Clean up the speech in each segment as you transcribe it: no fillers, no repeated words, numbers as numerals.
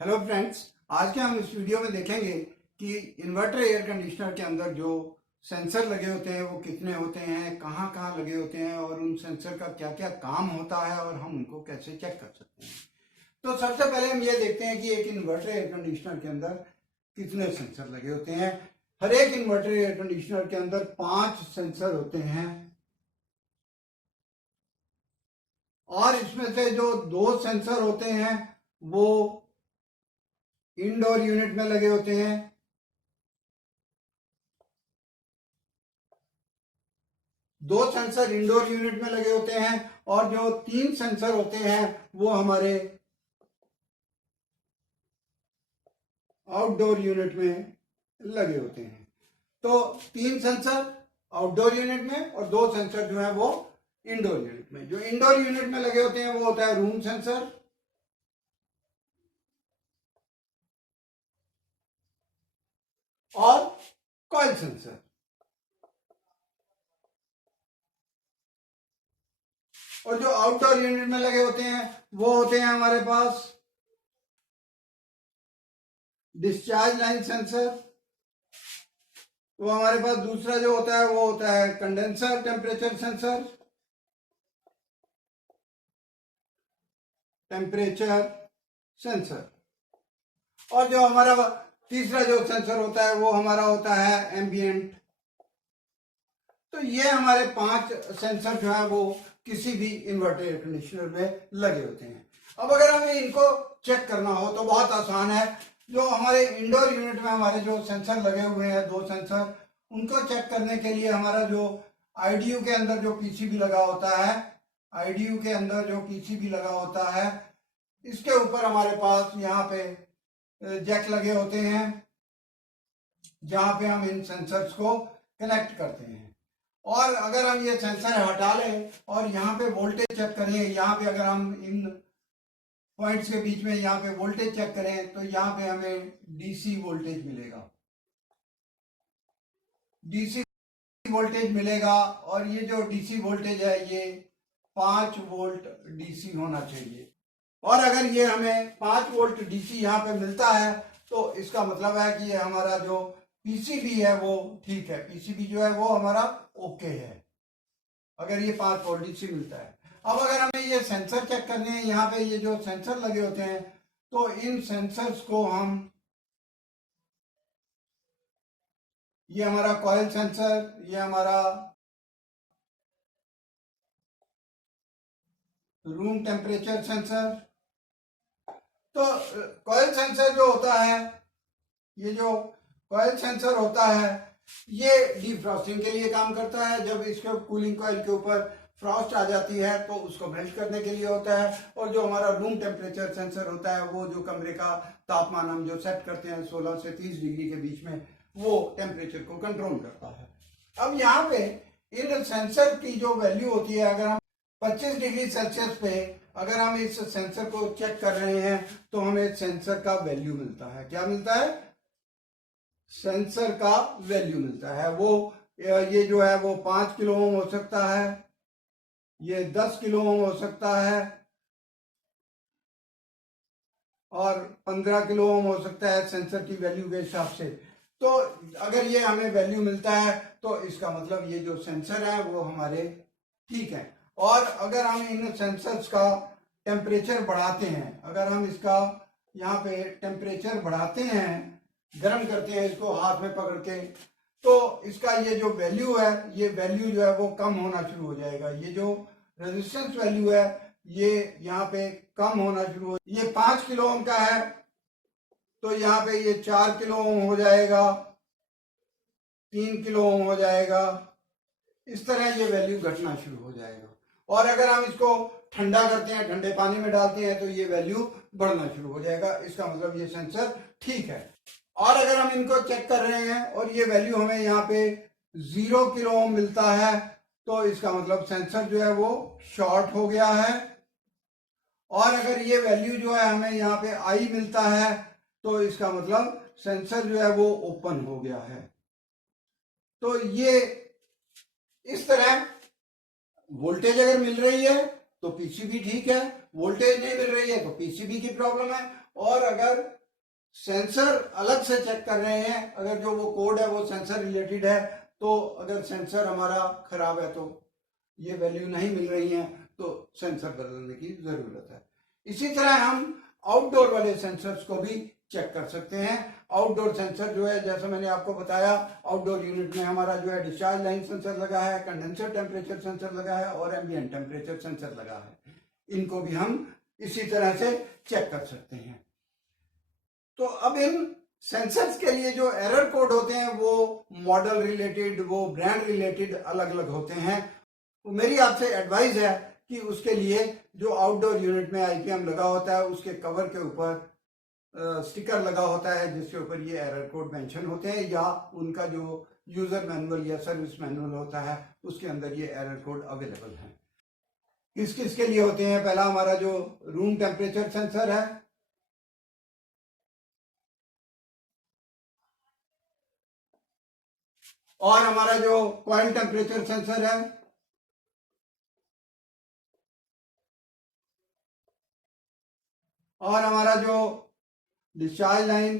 Hello friends, आज के हम इस वीडियो में देखेंगे कि इन्वर्टर एयर कंडीशनर के अंदर जो सेंसर लगे होते हैं वो कितने होते हैं, कहाँ कहाँ लगे होते हैं और उन सेंसर का क्या क्या काम होता है और हम उनको कैसे चेक कर सकते हैं। तो सबसे पहले हम ये देखते हैं कि एक इन्वर्टर एयर कंडीशनर के अंदर कितने सेंसर लगे होते हैं। हर एक इन्वर्टर एयर कंडीशनर के अंदर 5 सेंसर होते हैं और इसमें से जो 2 सेंसर होते हैं वो इंडोर यूनिट में लगे होते हैं। 2 सेंसर इंडोर यूनिट में लगे होते हैं और जो 3 सेंसर होते हैं वो हमारे आउटडोर यूनिट में लगे होते हैं। तो 3 सेंसर आउटडोर यूनिट में और 2 सेंसर जो है वो इंडोर यूनिट में। जो इंडोर यूनिट में लगे होते हैं वो होता है रूम सेंसर और कॉइल सेंसर। और जो आउटडोर यूनिट में लगे होते हैं वो होते हैं हमारे पास डिस्चार्ज लाइन सेंसर। तो हमारे पास दूसरा जो होता है वो होता है कंडेंसर टेम्परेचर सेंसर, और जो हमारा तीसरा जो सेंसर होता है वो हमारा होता है एम्बिएंट। तो ये हमारे 5 सेंसर जो है वो किसी भी इन्वर्टर एयर कंडीशनर में लगे होते हैं। अब अगर हमें इनको चेक करना हो तो बहुत आसान है। जो हमारे इंडोर यूनिट में हमारे जो सेंसर लगे हुए हैं 2 सेंसर, उनको चेक करने के लिए हमारा जो आईडीयू के अंदर जो पीसीबी लगा होता है, आईडीयू के अंदर जो पीसीबी लगा होता है, इसके ऊपर हमारे पास यहाँ पे जैक लगे होते हैं जहां पे हम इन सेंसर्स को कनेक्ट करते हैं। और अगर हम ये सेंसर हटा लें और यहाँ पे वोल्टेज चेक करें, यहाँ पे अगर हम इन पॉइंट्स के बीच में यहाँ पे वोल्टेज चेक करें तो यहाँ पे हमें डीसी वोल्टेज मिलेगा, डीसी वोल्टेज मिलेगा। और ये जो डीसी वोल्टेज है ये 5 वोल्ट डीसी होना चाहिए। और अगर ये हमें 5 वोल्ट डीसी यहाँ पे मिलता है तो इसका मतलब है कि ये हमारा जो पीसीबी है वो ठीक है, पीसीबी जो है वो हमारा ओके है अगर ये 5 वोल्ट डीसी मिलता है। अब अगर हमें ये सेंसर चेक करने हैं, यहाँ पे ये जो सेंसर लगे होते हैं तो इन सेंसर्स को हम, ये हमारा कॉइल सेंसर, ये हमारा रूम टेम्परेचर सेंसर। तो कॉइल सेंसर जो होता है, ये जो कॉइल सेंसर होता है ये डीफ्रॉस्टिंग के लिए काम करता है। जब इसके कूलिंग कॉइल के ऊपर फ्रॉस्ट आ जाती है तो उसको मेल्ट करने के लिए होता है। और जो हमारा रूम टेम्परेचर सेंसर होता है वो जो कमरे का तापमान हम जो सेट करते हैं 16 से 30 डिग्री के बीच में, वो टेम्परेचर को कंट्रोल करता है। अब यहाँ पे इन सेंसर की जो वैल्यू होती है, अगर हम 25 डिग्री सेल्सियस पे अगर हम इस सेंसर को चेक कर रहे हैं तो हमें सेंसर का वैल्यू मिलता है। क्या मिलता है? सेंसर का वैल्यू मिलता है। वो ये जो है वो 5 किलो ओम हो सकता है, ये 10 किलो ओम हो सकता है और 15 किलो ओम हो सकता है सेंसर की वैल्यू के हिसाब से। तो अगर ये हमें वैल्यू मिलता है तो इसका मतलब ये जो सेंसर है वो हमारे ठीक है। और अगर हम इन सेंसर्स का टेम्परेचर बढ़ाते हैं, अगर हम इसका यहाँ पे टेम्परेचर बढ़ाते हैं, गर्म करते हैं इसको हाथ में पकड़ के, तो इसका ये जो वैल्यू है, ये वैल्यू जो है वो कम होना शुरू हो जाएगा। ये जो रेजिस्टेंस वैल्यू है ये यहाँ पे कम होना शुरू हो, ये 5 किलो ओम का है तो यहाँ पे ये 4 किलो ओम हो जाएगा, 3 किलो ओम हो जाएगा। इस तरह ये वैल्यू घटना शुरू हो जाएगा। और अगर हम इसको ठंडा करते हैं, ठंडे पानी में डालते हैं तो ये वैल्यू बढ़ना शुरू हो जाएगा। इसका मतलब ये सेंसर ठीक है। और अगर हम इनको चेक कर रहे हैं और ये वैल्यू हमें यहाँ पे 0 किलो ओम मिलता है तो इसका मतलब सेंसर जो है वो शॉर्ट हो गया है। और अगर ये वैल्यू जो है हमें यहाँ पे आई मिलता है तो इसका मतलब सेंसर जो है वो ओपन हो गया है। तो ये इस तरह वोल्टेज अगर मिल रही है तो पीसीबी ठीक है, वोल्टेज नहीं मिल रही है तो पीसीबी की प्रॉब्लम है। और अगर सेंसर अलग से चेक कर रहे हैं, अगर जो वो कोड है वो सेंसर रिलेटेड है, तो अगर सेंसर हमारा खराब है तो ये वैल्यू नहीं मिल रही है तो सेंसर बदलने की जरूरत है। इसी तरह हम आउटडोर वाले सेंसर्स को भी चेक कर सकते हैं। आउटडोर सेंसर जो है, जैसा मैंने आपको बताया, आउटडोर यूनिट में हमारा जो है डिस्चार्ज लाइन सेंसर लगा है, कंडेंसर टेम्परेचर सेंसर लगा है और एम्बिएंट टेम्परेचर सेंसर लगा है। इनको भी हम इसी तरह से चेक कर सकते हैं। तो अब इन सेंसर्स के लिए जो एरर कोड होते हैं वो मॉडल रिलेटेड, वो ब्रांड रिलेटेड अलग अलग होते हैं। तो मेरी आपसे एडवाइस है कि उसके लिए जो आउटडोर यूनिट में आईपीएम लगा होता है उसके कवर के ऊपर स्टिकर लगा होता है जिसके ऊपर ये एरर कोड मेंशन होते हैं, या उनका जो यूजर मैनुअल या सर्विस मैनुअल होता है उसके अंदर ये एरर कोड अवेलेबल है। किस किस के लिए होते हैं? पहला हमारा जो रूम टेम्परेचर सेंसर है, और हमारा जो कॉइल टेम्परेचर सेंसर है, और हमारा जो डिस्चार्ज लाइन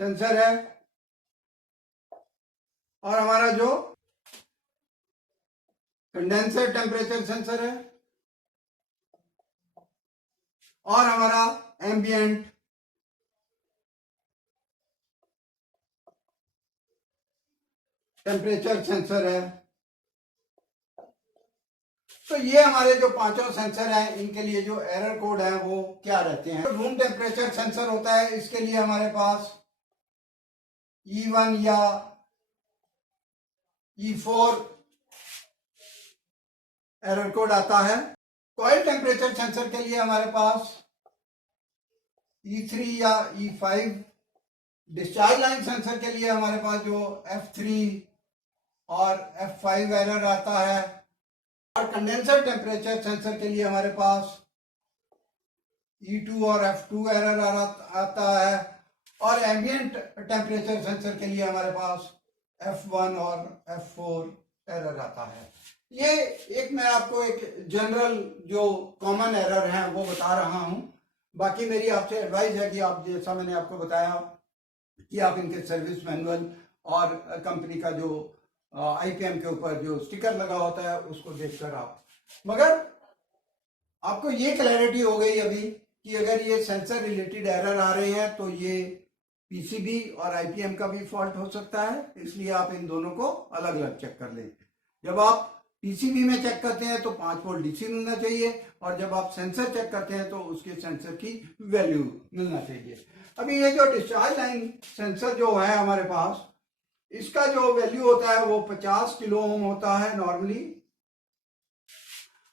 सेंसर है, और हमारा जो कंडेंसर टेम्परेचर सेंसर है, और हमारा एम्बिएंट टेम्परेचर सेंसर है। तो ये हमारे जो पांचों सेंसर हैं, इनके लिए जो एरर कोड है वो क्या रहते हैं? तो रूम टेम्परेचर सेंसर होता है, इसके लिए हमारे पास E1 या E4 एरर कोड आता है। कॉइल टेम्परेचर सेंसर के लिए हमारे पास E3 या E5। डिस्चार्ज लाइन सेंसर के लिए हमारे पास जो F3 और F5 एरर आता है, और कंडेंसर टेम्परेचर सेंसर के लिए हमारे पास E2 और F2 एरर आता है, और एम्बिएंट टेम्परेचर सेंसर के लिए हमारे पास F1 और F4 एरर आता है। ये एक मैं आपको एक जनरल जो कॉमन एरर है वो बता रहा हूं। बाकी मेरी आपसे एडवाइस है कि आप, जैसा मैंने आपको बताया, कि आप इनके सर्विस मैनुअल और कंपनी का जो आईपीएम के ऊपर जो स्टिकर लगा होता है उसको देखकर आप, मगर आपको ये क्लैरिटी हो गई अभी कि अगर ये सेंसर रिलेटेड एरर आ रहे हैं तो ये पीसीबी और आईपीएम का भी फॉल्ट हो सकता है, इसलिए आप इन दोनों को अलग अलग चेक कर लें। जब आप पीसीबी में चेक करते हैं तो 5 वोल्ट डीसी मिलना चाहिए, और जब आप सेंसर चेक करते हैं तो उसके सेंसर की वैल्यू मिलना चाहिए। अभी ये जो डिस्चार्ज लाइन सेंसर जो है हमारे पास, इसका जो वैल्यू होता है वो 50 किलो ओम होता है नॉर्मली,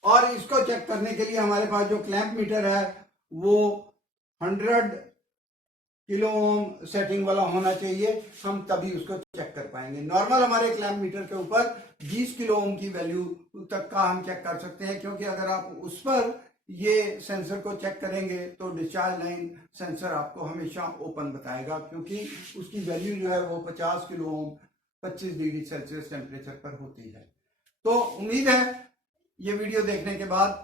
और इसको चेक करने के लिए हमारे पास जो क्लैंप मीटर है वो 100 किलो ओम सेटिंग वाला होना चाहिए, हम तभी उसको चेक कर पाएंगे। नॉर्मल हमारे क्लैंप मीटर के ऊपर 20 किलो ओम की वैल्यू तक का हम चेक कर सकते हैं, क्योंकि अगर आप उस पर ये सेंसर को चेक करेंगे तो डिस्चार्ज लाइन सेंसर आपको हमेशा ओपन बताएगा, क्योंकि उसकी वैल्यू जो है वो 50 kilo ohm 25 degree Celsius temperature पर होती है। तो उम्मीद है ये वीडियो देखने के बाद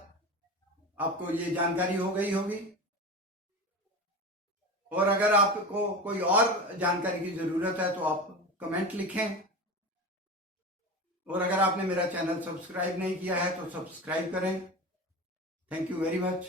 आपको ये जानकारी हो गई होगी, और अगर आपको कोई और जानकारी की जरूरत है तो आप कमेंट लिखें, और अगर आपने मेरा चैनल सब्सक्राइब नहीं किया है तो सब्सक्राइब करें। Thank you very much.